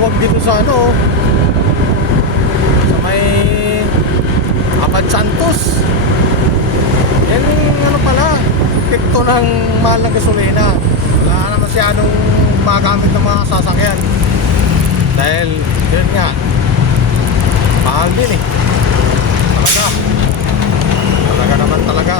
maluwag dito sa ano, sa may Abad Santos. Yan yung ano pala, epekto ng mahal ng gasolina. Wala na masyadong magamit ng mga sasakyan dahil yun nga, mahal din eh. Talaga naman talaga.